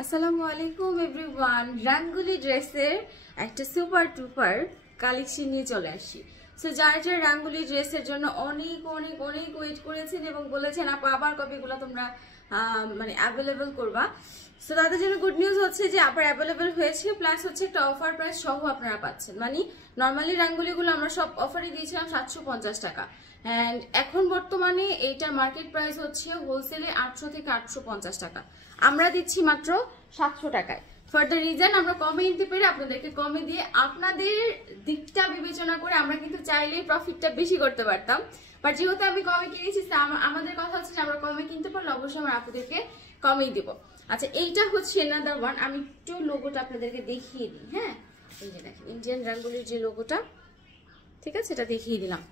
আসসালামু আলাইকুম এভরিওয়ান, রাঙ্গুলি ড্রেসের একটা সুপার টুপার কালেকশন নিয়ে চলে আসি। সো যারা যারা রাঙ্গুলি ড্রেসের জন্য অনেক অনেক অনেক ওয়েট করেছেন এবং বলেছেন আপু আবার কপিগুলো তোমরা মানে অ্যাভেলেবল করবা, সো তাদের জন্য গুড নিউজ হচ্ছে যে আবার অ্যাভেলেবল হয়েছে, প্লাস হচ্ছে একটা অফার প্রাইস সহ আপনারা পাচ্ছেন। মানে নর্মালি রাঙ্গুলিগুলো আমরা সব অফারে দিয়েছিলাম 750 টাকা, অ্যান্ড এখন বর্তমানে এইটার মার্কেট প্রাইস হচ্ছে হোলসেলে 800 থেকে 850 টাকা, আমরা দিচ্ছি মাত্র 700 টাকায়। ফর দ্য রিজন আমরা কমে নিতে পেরে আপনাদেরকে কমে দিয়ে আপনাদের দিকটা বিবেচনা করে আমরা কিন্তু চাইলেই প্রফিটটা বেশি করতে পারতাম, বাট যেহেতু আমি কমে কিনেছি আমাদের কথা হচ্ছে যে আমরা কমে কিনতে পারলে অবশ্যই আমরা আপনাদেরকে কমেই দিব। আচ্ছা, এইটা হচ্ছে এনাদার ওয়ান, আমি একটু লোগোটা আপনাদেরকে দেখিয়ে দিই। হ্যাঁ, এই যে দেখেন ইন্ডিয়ান রাঙ্গুলির যে লোগোটা, ঠিক আছে, এটা দেখিয়ে দিলাম।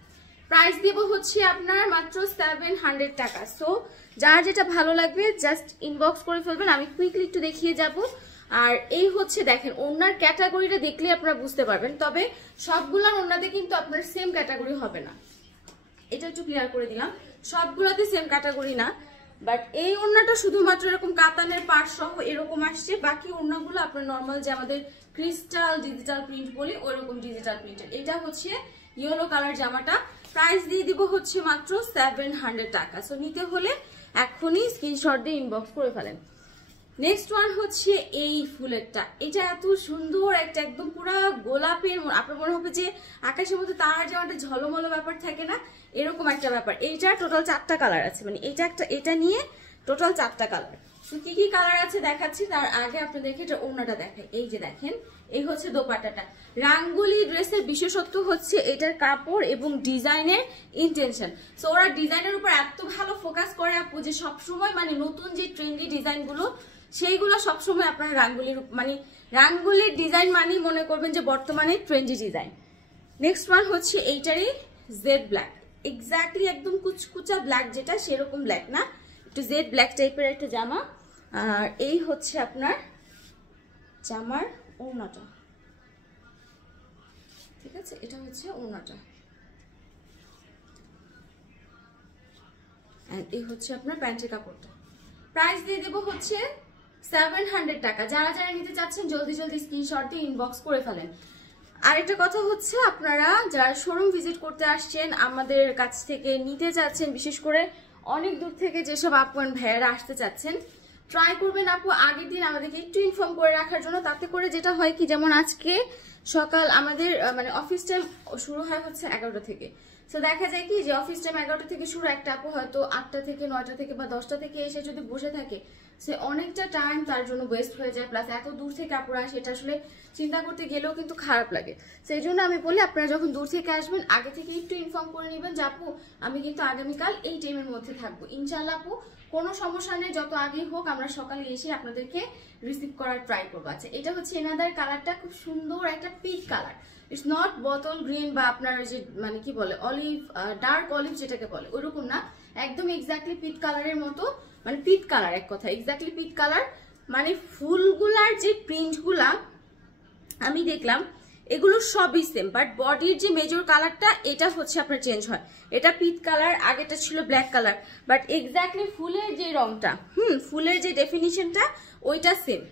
প্রাইস দিব হচ্ছে আপনার মাত্র 700 টাকা। সো যার যেটা ভালো লাগবে জাস্ট ইনবক্স করে ফেলবেন, আমি কুইকলি একটু দেখিয়ে যাব। আর এই হচ্ছে দেখেন ওনার ক্যাটাগরিটা দেখলে আপনারা বুঝতে পারবেন, তবে সবগুলোর ওনাতে কিন্তু আপনার সেম ক্যাটাগরি হবে না, এটা একটু ক্লিয়ার করে দিলাম। সবগুলোতে সেম ক্যাটাগরি না, বাট এই ওড়নাটা শুধুমাত্র এরকম কাতানের পাড় সহ এরকম আসছে, বাকি ওড়নাগুলো আপনার নর্মাল যে আমাদের ক্রিস্টাল ডিজিটাল প্রিন্ট বলি ওইরকম ডিজিটাল প্রিন্টের। এটা হচ্ছে ইয়েলো কালার জামাটা, প্রাইস দিয়ে দিব হচ্ছে মাত্র 700 টাকা। সো নিতে হলে এখনই স্ক্রিনশট দিয়ে ইনবক্স করে ফেলেন। নেক্সট ওয়ান হচ্ছে এই ফুলেরটা, এটা এত সুন্দর একটা একদম পুরা গোলাপের, আপনার মনে হবে যে আকাশের মধ্যে তারার যেমন একটা ঝলমলো ব্যাপার থাকে না, এরকম একটা ব্যাপার। এইটা টোটাল 4টা কালার আছে, মানে এটা নিয়ে টোটাল 4টা কালার। তো কি কি কালার আছে দেখাচ্ছি, তার আগে আপনাদেরকে এটা ওড়নাটা দেখাই। এই যে দেখেন, এই হচ্ছে দোপাট্টাটা। রাঙ্গুলি ড্রেসের বিশেষত্ব হচ্ছে এটার কাপড় এবং ডিজাইনের ইন্টেনশন। সো ওরা ডিজাইনের উপর এত ভালো ফোকাস করে আপু যে সবসময় মানে নতুন যে ট্রেন্ডি ডিজাইনগুলো সেইগুলো সবসময় আপনার রাঙ্গুলির ডিজাইন মানেই মনে করবেন যে বর্তমানে ট্রেন্ডি ডিজাইন। নেক্সট ওয়ান হচ্ছে এইটারই জেড ব্ল্যাক, এক্স্যাক্টলি একদম কুচকুচা ব্ল্যাক, যেটা সেরকম ব্ল্যাক না, একটু জেড ব্ল্যাক টাইপের একটা জামা। আর এই হচ্ছে আপনার জামার ওড়নাটা, ঠিক আছে, এটা হচ্ছে ওড়নাটা, এন্ড এই হচ্ছে আপনার প্যান্টের কাপড়টা। প্রাইস দিয়ে দেবো হচ্ছে 700 টাকা। যারা যারা নিতে চাচ্ছেন জলদি জলদি স্ক্রিনশট দিয়ে ইনবক্স করে ফেলেন। আরেকটা কথা হচ্ছে, আপনারা যারা শোরুম ভিজিট করতে আসছেন আমাদের কাছ থেকে নিতে চাচ্ছেন, বিশেষ করে অনেক দূর থেকে যেসব আপু এন্ড ভাইয়ারা আসতে চাচ্ছেন, ট্রাই করবেন আপু আগের দিন আমাদেরকে একটু ইনফর্ম করে রাখার জন্য। তাতে করে যেটা হয় কি, যেমন আজকে সকাল আমাদের মানে অফিস টাইম শুরু হয় হচ্ছে 11টা থেকে। তো দেখা যায় কি যে অফিস টাইম 11টা থেকে শুরু, একটা আপু হয়তো 8টা থেকে 9টা থেকে বা 10টা থেকে এসে যদি বসে থাকে, সে অনেকটা টাইম তার জন্য ওয়েস্ট হয়ে যায়, প্লাস এত দূর থেকে আপুরা আসে, এটা আসলে চিন্তা করতে গেলেও কিন্তু খারাপ লাগে। সেই জন্য আমি বলি আপনারা যখন দূর থেকে আসবেন আগে থেকে একটু ইনফর্ম করে নেবেন যে আপু আমি কিন্তু আগামীকাল এই টাইমের মধ্যে থাকবো, ইনশাল্লাহ আপু কোনো সমস্যা নেই, যত আগেই হোক আমরা সকালে এসে আপনাদেরকে রিসিভ করার ট্রাই করবো। আচ্ছা, এটা হচ্ছে এনাদের কালারটা, খুব সুন্দর একটা peach colour, it's not bottle green বা আপনার যে মানে কি বলে অলিভ, ডার্ক অলিভ যেটাকে বলে ওইরকম না, একদম এক্স্যাক্টলি পিচ কালারের মতো, মানে পিচ কালার, এক কথা এক্স্যাক্টলি পিচ কালার। মানে ফুলগুলার যে প্রিন্টগুলা আমি দেখলাম এগুলো সবই সেম, বাট বডির যে মেজর কালারটা এটা হচ্ছে আপনার চেঞ্জ হয়। এটা পিচ কালার, আগেটা ছিল ব্ল্যাক কালার, বাট এক্স্যাক্টলি ফুলের যে রংটা, ফুলের যে ডেফিনিশনটা ওইটা সেম।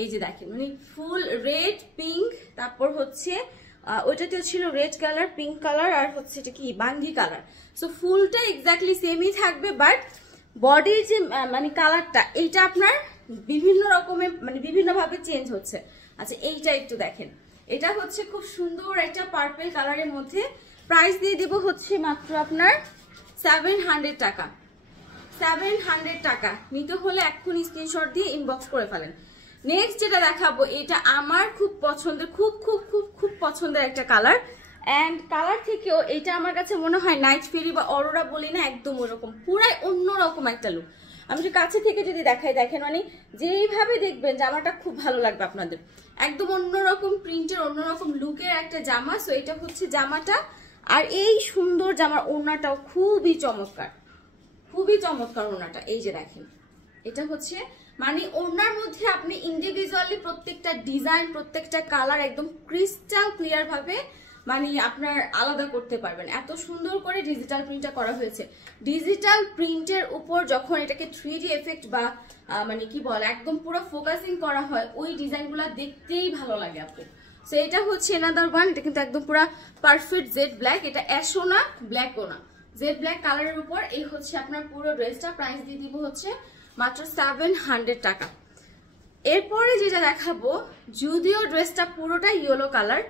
এই যে দেখেন, মানে ফুল রেড পিঙ্ক, তারপর হচ্ছে ওইটাতেও ছিল রেড কালার, পিঙ্ক কালার, আর হচ্ছে এটা কি বাঙ্গি কালার। সো ফুলটা এক্স্যাক্টলি সেমই থাকবে, বাট বডির যে মানে কালারটা এইটা আপনার বিভিন্ন রকমের মানে বিভিন্নভাবে চেঞ্জ হচ্ছে। আচ্ছা, এইটা একটু দেখেন, এটা হচ্ছে খুব সুন্দর একটা পার্পল কালারের মধ্যে। প্রাইস দিয়ে দেব হচ্ছে মাত্র আপনার 700 টাকা। 700 টাকা নিতে হলে এক্ষুনি স্ক্রিনশট দিয়ে ইনবক্স করে ফেলেন। নেক্সট যেটা দেখাবো, এটা আমার খুব পছন্দের, খুব খুব খুব খুব পছন্দের একটা কালার, অ্যান্ড কালার থেকেও এটা আমার কাছে মনে হয় নাইট ফেরি বা অরোরা বলি না, একদম ওরকম পুরাই অন্যরকম একটা লুক। আমি যদি কাছে থেকে যদি দেখাই, দেখেন মানে যেইভাবে দেখবেন জামাটা খুব ভালো লাগবে আপনাদের, একদম অন্যরকম প্রিন্টের অন্যরকম লুকের একটা জামা। সো এটা হচ্ছে জামাটা, আর এই সুন্দর জামার ওড়নাটাও খুবই চমৎকার, খুবই চমৎকার ওড়নাটা। এই যে দেখেন, এটা হচ্ছে মানে ওড়নার মধ্যে আপনি ইন্ডিভিজুয়ালি প্রত্যেকটা ডিজাইন প্রত্যেকটা কালার একদম ক্রিস্টাল ক্লিয়ার ভাবে মানে আপনার আলাদা করতে পারবেন। এত সুন্দর করে ডিজিটাল প্রিন্টটা করা হয়েছে। ডিজিটাল প্রিন্টের উপর যখন এটাকে 3D এফেক্ট বা মানে কি বলে একদম পুরো ফোকাসিং করা হয়, ওই ডিজাইনগুলো দেখতেই ভালো লাগে আপু। সো এটা হচ্ছে এনাদার ওয়ান। এটা কিন্তু একদম পুরো পারফেক্ট জেড ব্ল্যাক, এটা অ্যাশও না ব্ল্যাকও না, জেড ব্ল্যাক কালারের উপর এই হচ্ছে আপনার পুরো ড্রেসটা। প্রাইস দিয়ে দিব হচ্ছে মাত্র 700 টাকা। এরপরে যেটা দেখাবো, যদিও ড্রেসটা পুরোটা ইয়েলো কালার,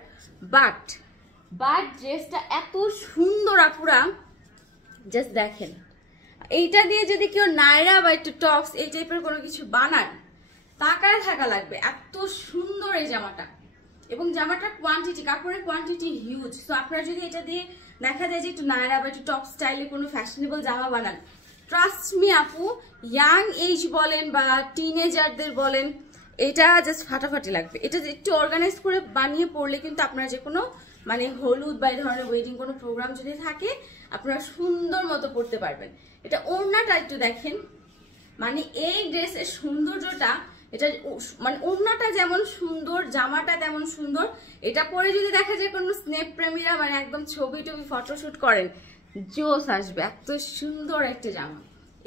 বাট ড্রেসটা এত সুন্দর আপুরা, জাস্ট দেখেন। এইটা দিয়ে যদি কেউ নায়রা বা একটু টপস এই টাইপের কোনো কিছু বানান, তাকায় থাকা লাগবে, এত সুন্দর এই জামাটা। এবং জামাটার কোয়ান্টিটি, কাপড়ের কোয়ান্টিটি হিউজ। তো আপনারা যদি এটা দিয়ে দেখা যায় যে একটু নায়রা বা একটু টপ স্টাইলে কোনো ফ্যাশনেবল জামা বানান, ট্রাস্ট মি আপু, ইয়াং এজ বলেন বা টিনেজারদের বলেন, এটা জাস্ট ফাটাফাটি লাগবে। এটা একটু অর্গানাইজ করে বানিয়ে পড়লে কিন্তু আপনারা যে কোনো মানে হলুদ বা এই ধরনের ওয়েডিং কোনো প্রোগ্রাম যদি থাকে, আপনারা সুন্দর মতো পড়তে পারবেন। এটা ওড়নাটা একটু দেখেন, মানে এই ড্রেসের সৌন্দর্যটা, এটা মানে ওড়নাটা যেমন সুন্দর, জামাটা তেমন সুন্দর। এটা পরে যদি দেখা যায় কোনো স্নেপ প্রেমীরা মানে একদম ছবি টবি ফটোশুট করেন, জোস আসবে। এত সুন্দর একটা জামা।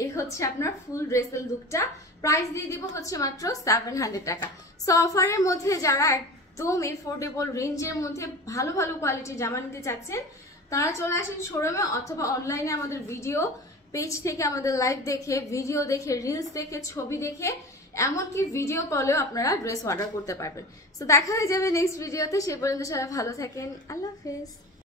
এই হচ্ছে আপনার ফুল ড্রেসের লুকটা। প্রাইস দিয়ে দিব হচ্ছে মাত্র 700 টাকা। সো অফারের মধ্যে যারা একদম এফোর্ডেবল রেঞ্জের মধ্যে ভালো ভালো কোয়ালিটির জামা নিতে চাচ্ছেন, তারা চলে আসেন শোরুমে অথবা অনলাইনে আমাদের ভিডিও পেজ থেকে আমাদের লাইভ দেখে, ভিডিও দেখে, রিলস দেখে, ছবি দেখে, এমনকি ভিডিও কলেও আপনারা ড্রেস অর্ডার করতে পারবেন। সো দেখা হয়ে যাবে নেক্সট ভিডিওতে। সে পর্যন্ত সবাই ভালো থাকেন। আল্লাহ হাফেজ।